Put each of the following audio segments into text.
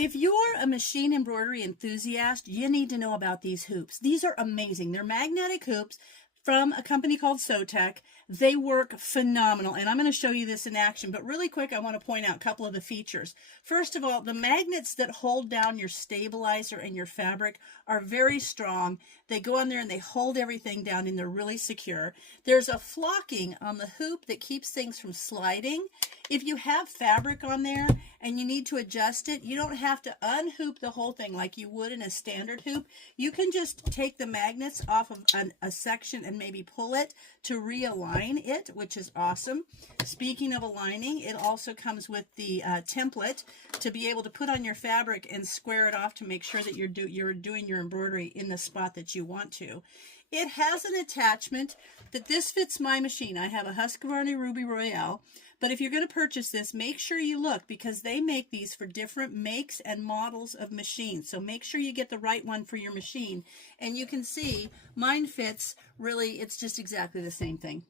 If you're a machine embroidery enthusiast, you need to know about these hoops. These are amazing. They're magnetic hoops from a company called Sewtalent. They work phenomenal, and I'm going to show you this in action, but really quick I want to point out a couple of the features. First of all, the magnets that hold down your stabilizer and your fabric are very strong. They go on there and they hold everything down, and they're really secure. There's a flocking on the hoop that keeps things from sliding. If you have fabric on there and you need to adjust it, you don't have to unhoop the whole thing like you would in a standard hoop. You can just take the magnets off of a section and maybe pull it to realign it, which is awesome. Speaking of aligning, it also comes with the template to be able to put on your fabric and square it off to make sure that you're doing your embroidery in the spot that you want to. It has an attachment that this fits my machine. I have a Husqvarna Ruby Royale, but if you're going to purchase this, make sure you look, because they make these for different makes and models of machines. So make sure you get the right one for your machine. And you can see mine fits really, it's just exactly the same thing.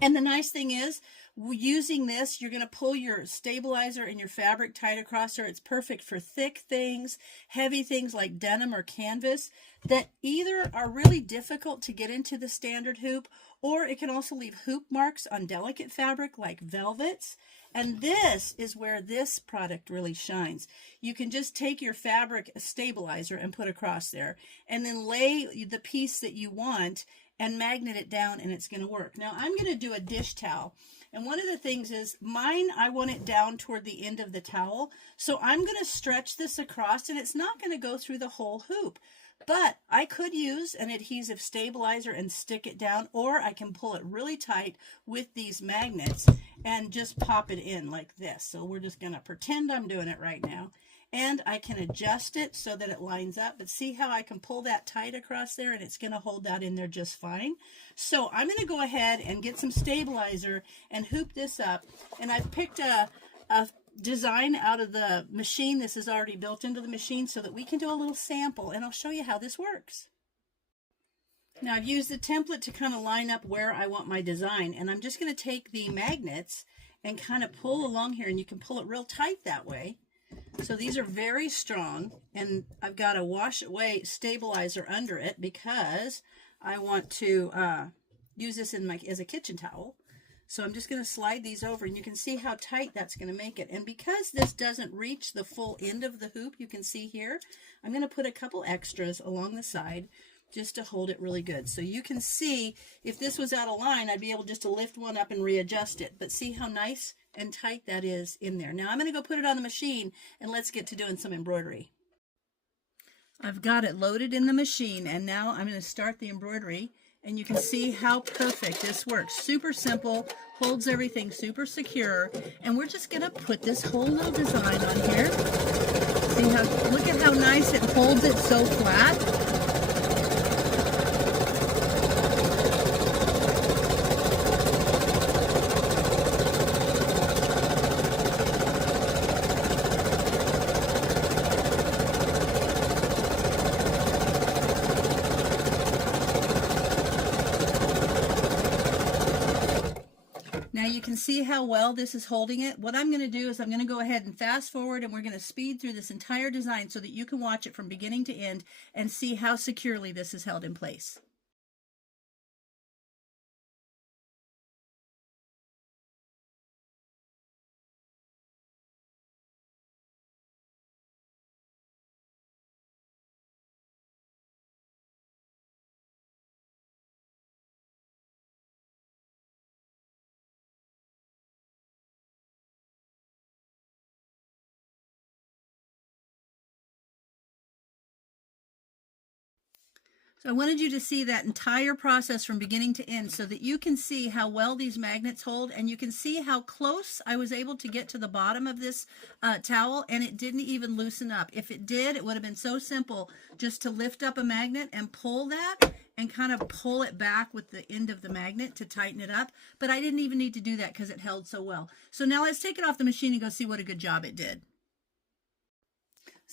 And the nice thing is, using this, you're going to pull your stabilizer and your fabric tight across there. It's perfect for thick things, heavy things like denim or canvas that either are really difficult to get into the standard hoop, or it can also leave hoop marks on delicate fabric like velvets. And this is where this product really shines. You can just take your fabric stabilizer and put across there, and then lay the piece that you want and magnet it down, and it's going to work. Now I'm going to do a dish towel, and one of the things is mine, I want it down toward the end of the towel, so I'm going to stretch this across, and it's not going to go through the whole hoop. But I could use an adhesive stabilizer and stick it down, or I can pull it really tight with these magnets and just pop it in like this. So we're just going to pretend I'm doing it right now. And I can adjust it so that it lines up. But see how I can pull that tight across there, and it's going to hold that in there just fine. So I'm going to go ahead and get some stabilizer and hoop this up. And I've picked a design out of the machine. This is already built into the machine so that we can do a little sample, and I'll show you how this works. Now I've used the template to kind of line up where I want my design, and I'm just going to take the magnets and kind of pull along here, and you can pull it real tight that way. So these are very strong, and I've got a wash away stabilizer under it because I want to use this as a kitchen towel. So I'm just going to slide these over, and you can see how tight that's going to make it. And because this doesn't reach the full end of the hoop, you can see here, I'm going to put a couple extras along the side just to hold it really good. So you can see if this was out of line, I'd be able just to lift one up and readjust it. But see how nice and tight that is in there. Now I'm going to go put it on the machine, and let's get to doing some embroidery. I've got it loaded in the machine, and now I'm going to start the embroidery. And you can see how perfect this works. Super simple, holds everything super secure. And we're just gonna put this whole little design on here. See how, look at how nice it holds it so flat. Now you can see how well this is holding it. What I'm going to do is I'm going to go ahead and fast forward, and we're going to speed through this entire design so that you can watch it from beginning to end and see how securely this is held in place. So I wanted you to see that entire process from beginning to end so that you can see how well these magnets hold, and you can see how close I was able to get to the bottom of this towel, and it didn't even loosen up. If it did, it would have been so simple just to lift up a magnet and pull that and kind of pull it back with the end of the magnet to tighten it up. But I didn't even need to do that because it held so well. So now let's take it off the machine and go see what a good job it did.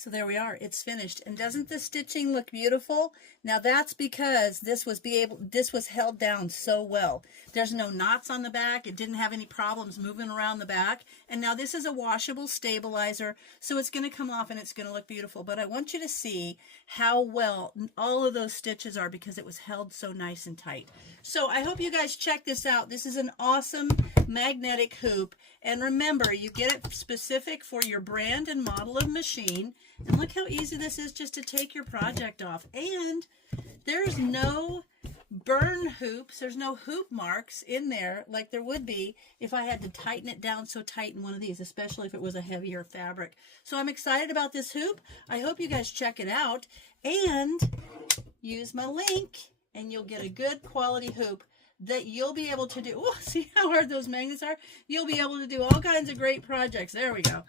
So there we are, it's finished. And doesn't the stitching look beautiful? Now that's because this was held down so well. There's no knots on the back. It didn't have any problems moving around the back. And now this is a washable stabilizer, so it's going to come off and it's going to look beautiful. But I want you to see how well all of those stitches are because it was held so nice and tight. So I hope you guys check this out. This is an awesome magnetic hoop. And remember, you get it specific for your brand and model of machine. And look how easy this is just to take your project off. And there's no burn hoops. There's no hoop marks in there like there would be if I had to tighten it down so tight in one of these, especially if it was a heavier fabric. So I'm excited about this hoop. I hope you guys check it out and use my link and you'll get a good quality hoop that you'll be able to do. Oh, see how hard those magnets are? You'll be able to do all kinds of great projects. There we go.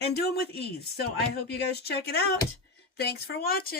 And do them with ease. So I hope you guys check it out. Thanks for watching.